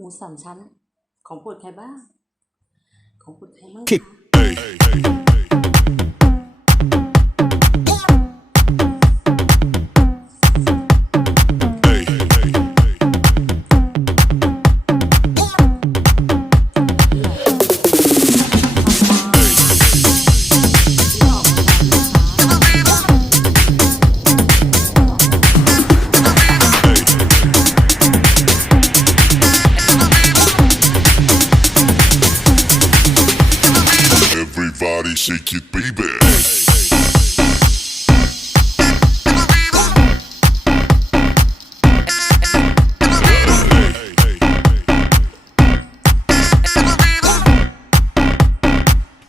หมูสามชั้น ของโปรดใครบ้าง ของโปรดใครบ้างคะ body, shake it, baby.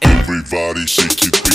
Everybody shake it.